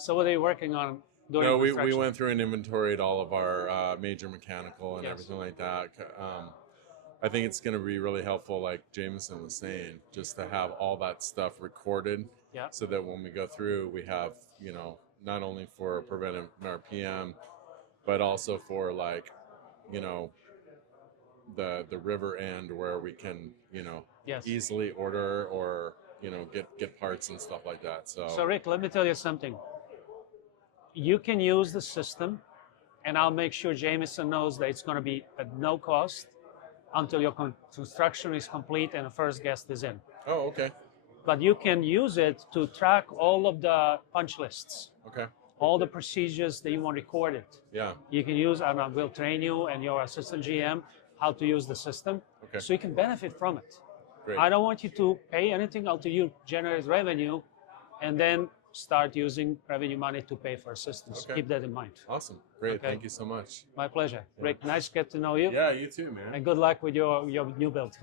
So what are you working on during No, we construction? went through and inventoried all of our major mechanical and Yes. everything like that. I think it's going to be really helpful, like Jameson was saying, just to have all that stuff recorded, Yeah. so that when we go through, we have, not only for preventive or PM, but also for like, you know, the river end where we can, Yes. easily order or, get parts and stuff like that. So Rick, let me tell you something. You can use the system, and I'll make sure Jameson knows that it's going to be at no cost until your construction is complete and the first guest is in. Oh, okay. But you can use it to track all of the punch lists, Okay. all the procedures that you want recorded. Yeah. You can use, and I will train you and your assistant GM how to use the system, Okay. so you can benefit from it. Great. I don't want you to pay anything until you generate revenue, and then start using revenue money to pay for assistance. Okay. Keep that in mind. Awesome. Great. Okay. Thank you so much. My pleasure. Yeah. Rick, nice to get to know you. Yeah, you too, man. And good luck with your new build.